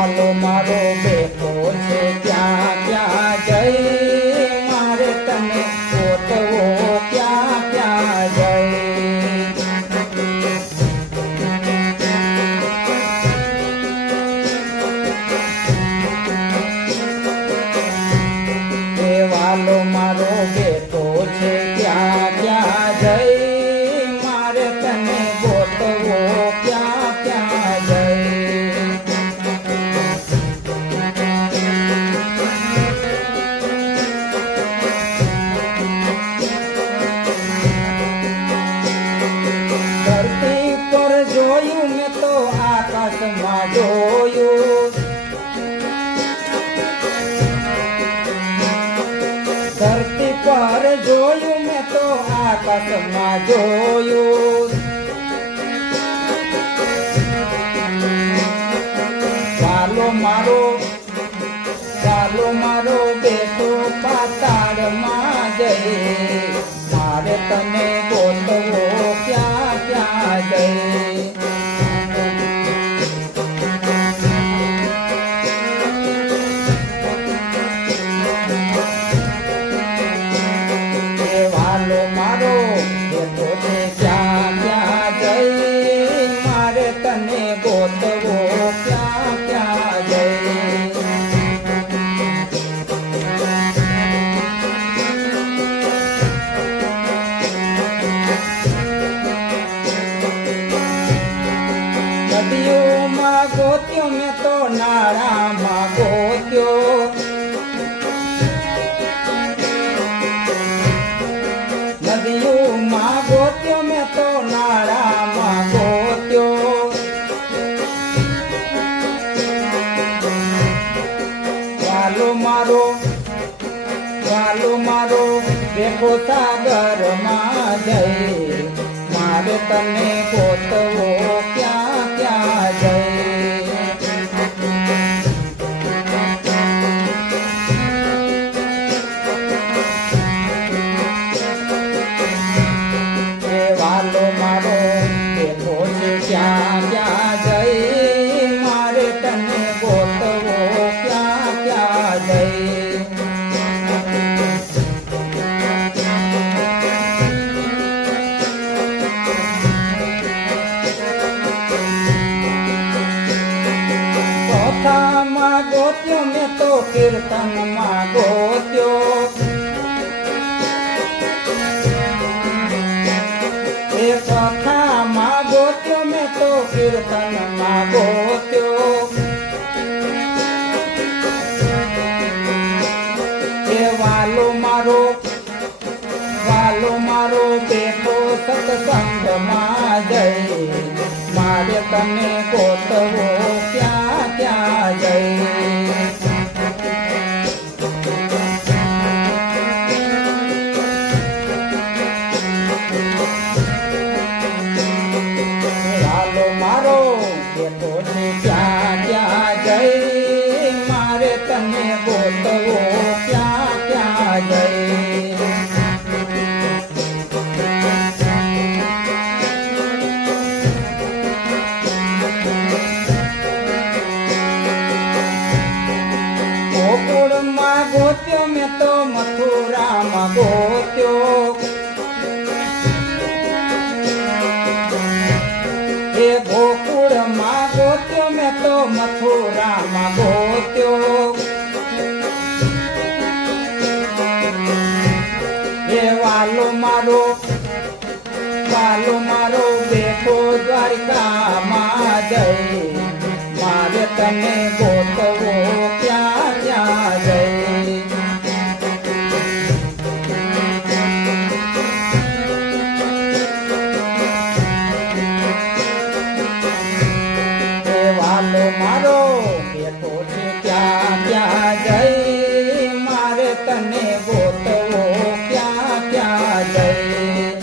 વાલો મારો બેઠો છે ક્યાં ક્યાં જઈ મારે તને ગોતવો ક્યાં ક્યાં જઈ વાલો મારો બેઠો છે ક્યાં ક્યાં જઈ મારે તને ગોતવો ક્યાં ક્યાં જઈ ધરતી પર જોયું મેં તો આકાશમાં જોયું ધરતી પર જોયું મેં તો આકાશમાં જોયું વાલો મારો બેટો પાતાળમાં જઈ મારે તને ગોતવો ક્યાં ક્યાં જઈ વાલો મારો બેટો છે ક્યાં ક્યાં જઈ મારે તને ગોતવો ક્યાં ક્યાં જઈ નદીઓમાં ગોત્યો મેં તો નાળામાં ગોત્યો નદીઓમાં ગોત્યો મેં તો નાળામાં ગોત્યો વાલો મારો બેઠો સાગરમાં જઈ મારે તને ગોતવો ક્યાં ક્યાં જઈ વાલો મારો બેઠો છે ક્યાં ક્યાં જઈ મારે તને ગોતવો ક્યાં ક્યાં જઈ કથામાં ગોત્યો મેં તો કીર્તનમાં ગોત્યો કથામાં ગોત્યો મેં તો કીર્તનમાં ગોત્યો વાલો મારો બેઠો સત્સંગમાં જઈ મારે તને ગોતવો ક્યાં ક્યાં જઈ મારો બેઠો છે ક્યાં ક્યાં જઈ મારે તને ગોતવો ક્યાં ક્યાં જઈ ગોકુળમાં ગોત્યો મેં તો મથુરામાં ગોત્યો ગોકુળમાં ગોત્યો મેં તો મથુરામાં ગોત્યો વાલો મારો બેઠો દ્વારકામાં જઈ મારે તને ગોતવો ક્યાં ક્યાં જઈ વાલો મારો બેઠો છે ક્યાં ક્યાં જઈ મારે તને ગોતવો ક્યાં ક્યાં જઈ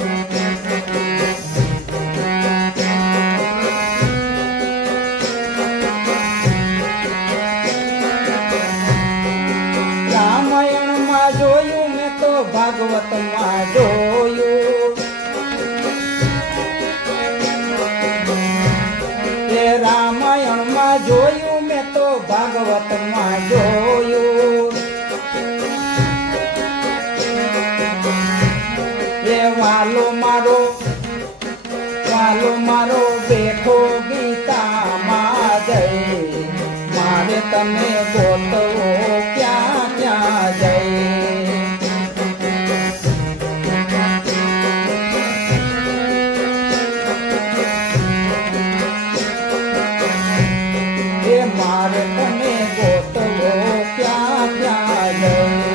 રામાયણમાં જોયું મેં તો ભાગવતમાં જોયું રામાયણમાં જોયું મેં તો ભાગવતમાં જોયું એ વાલો મારો બેઠો ગીતામાં જઈ મારે તમે ગોતવો ક્યાં ક્યાં જઈ મારે તમે ગોતવો ક્યાં ક્યાં જઈ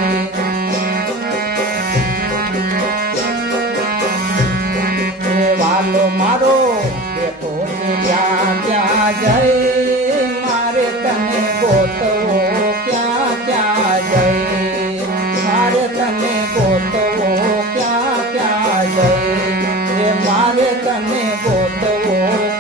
વાલો મારો બેઠો ક્યાં ક્યાં જઈ મારે તમે ગોતવો ક્યાં ક્યાં જઈ મારે તમે ગોતવો ક્યાં ક્યાં જઈ મારે તમે ગોતવો